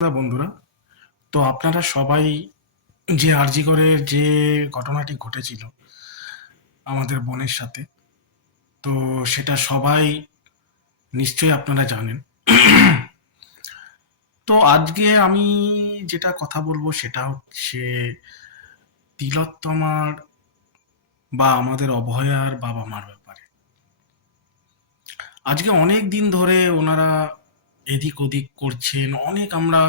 বন্ধুরা, তো আপনারা সবাই যে আরজিকরের যে ঘটনাটি ঘটেছিল আমাদের বোনের সাথে, তো সেটা সবাই নিশ্চয়ই আপনারা জানেন। তো আজকে আমি যেটা কথা বলবো সেটা হচ্ছে তিলোত্তমার বা আমাদের অভয়ার বাবা মার ব্যাপারে। আজকে অনেক দিন ধরে ওনারা এদিক ওদিক করছেন, অনেক আমরা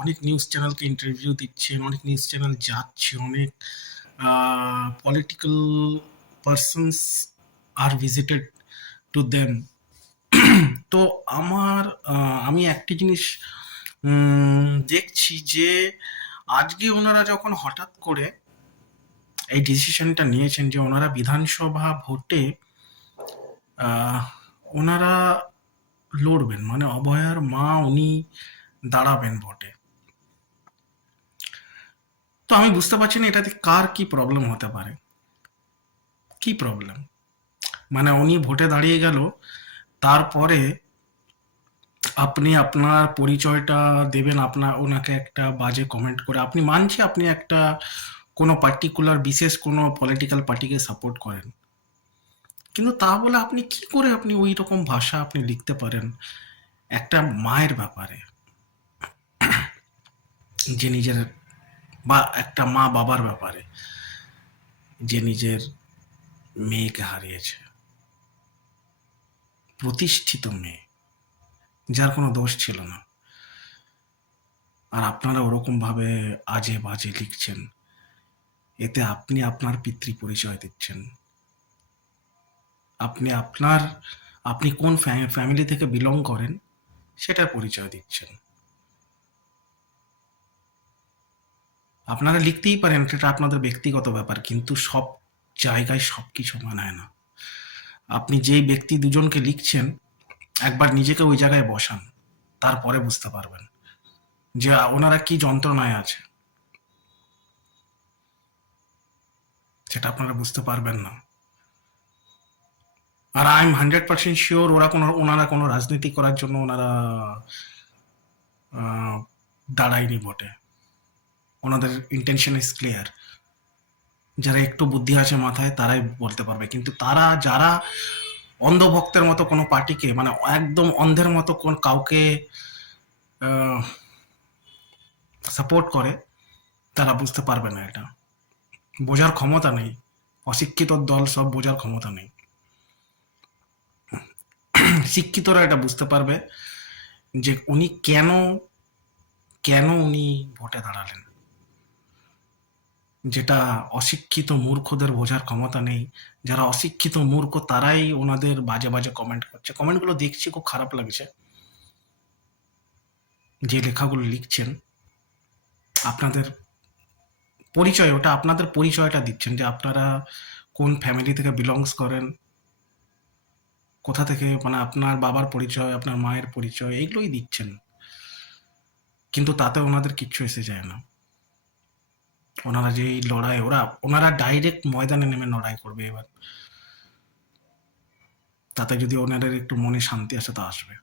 অনেক নিউজ চ্যানেলকে ইন্টারভিউ দিচ্ছেন, অনেক নিউজ চ্যানেল যাচ্ছে, অনেক political persons are visited to them. তো আমার আমি একটি জিনিস দেখছি যে আজকে ওনারা যখন হঠাৎ করে এই ডিসিশনটা নিয়েছেন যে ওনারা বিধানসভা ভোটে আহ, ওনারা লড়বেন, মানে অভয়ার মা উনি দাঁড়াবেন ভোটে। তো আমি বুঝতে পারছি না এটাতে কার কি প্রবলেম হতে পারে। কি প্রবলেম? মানে উনি ভোটে দাঁড়িয়ে গেল, তারপরে আপনি আপনার পরিচয়টা দেবেন, আপনার ওনাকে একটা বাজে কমেন্ট করে। আপনি মানছি আপনি একটা কোনো পার্টিকুলার বিশেষ কোনো পলিটিক্যাল পার্টিকে সাপোর্ট করেন, কিন্তু তা বলে আপনি কি করে আপনি ওই রকম ভাষা আপনি লিখতে পারেন একটা মায়ের ব্যাপারে, যে নিজের বা একটা মা বাবার ব্যাপারে যে নিজের মেয়েকে হারিয়েছে, প্রতিষ্ঠিত মেয়ে, যার কোনো দোষ ছিল না। আর আপনারা ওরকম ভাবে আজে বাজে লিখছেন, এতে আপনি আপনার পিতৃ পরিচয় দিচ্ছেন। আপনি আপনার আপনি কোন ফ্যামিলি থেকে বিলং করেন সেটার পরিচয় দিচ্ছেন। আপনারা লিখতেই পারেন, সেটা আপনাদের ব্যক্তিগত ব্যাপার, কিন্তু সব জায়গায় সব কিছু মানায় না। আপনি যেই ব্যক্তি দুজনকে লিখছেন, একবার নিজেকে ওই জায়গায় বসান, তারপরে বুঝতে পারবেন যে ওনারা কি যন্ত্রণায় আছে। সেটা আপনারা বুঝতে পারবেন না। আর আই এম 100% শিওর ওনারা কোনো রাজনীতি করার জন্য ওনারা আহ, দাঁড়ায়নি ভোটে। ওনাদের ইন্টেনশন ইজ ক্লিয়ার। যারা একটু বুদ্ধি আছে মাথায় তারাই বলতে পারবে, কিন্তু তারা যারা অন্ধভক্তের মতো কোনো পার্টিকে, মানে একদম অন্ধের মতো কোন কাউকে সাপোর্ট করে, তারা বুঝতে পারবে না এটা। বোঝার ক্ষমতা নেই। অশিক্ষিত দল সব বোঝার ক্ষমতা নেই। শিক্ষিতরা এটা বুঝতে পারবে যে উনি কেন কেন উনি ভোটে দাঁড়ালেন। যেটা অশিক্ষিত মূর্খদের বোঝার ক্ষমতা নেই। যারা অশিক্ষিত মূর্খ তারাই ওনাদের বাজে বাজে কমেন্ট করছে। কমেন্টগুলো দেখছি, খুব খারাপ লাগছে। যে লেখাগুলো লিখছেন, আপনাদের পরিচয়, ওটা আপনাদের পরিচয়টা দিচ্ছেন যে আপনারা কোন ফ্যামিলি থেকে বিলংস করেন, কোথা থেকে, মানে আপনার বাবার পরিচয়, আপনার মায়ের পরিচয়, এগুলোই দিচ্ছেন। কিন্তু তাতে ওনাদের কিচ্ছু এসে যায় না। ওনারা যে এই লড়াই, ওনারা ডাইরেক্ট ময়দানে নেমে লড়াই করবে এবার। তাতে যদি ওনাদের একটু মনে শান্তি আসে তা আসবে।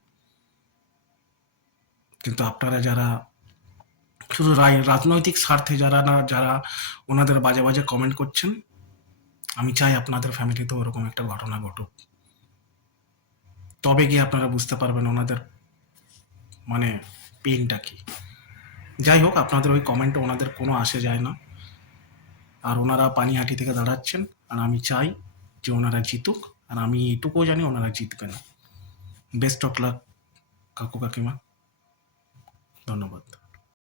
কিন্তু আপনারা যারা শুধু রাজনৈতিক স্বার্থে যারা ওনাদের বাজে বাজে কমেন্ট করছেন, আমি চাই আপনাদের ফ্যামিলিতেও ওরকম একটা ঘটনা ঘটুক। তবে গিয়ে আপনারা বুঝতে পারবেন ওনাদের মানে পেনটা কি। যাই হোক, আপনাদের ওই কমেন্টে ওনাদের কোনো আসে যায় না। আর ওনারা পানিহাটি থেকে দাঁড়াচ্ছেন, আর আমি চাই যে ওনারা জিতুক। আর আমি এটুকুও জানি ওনারা জিতবে না। বেস্ট অফ লাক কাকু কাকিমা। ধন্যবাদ।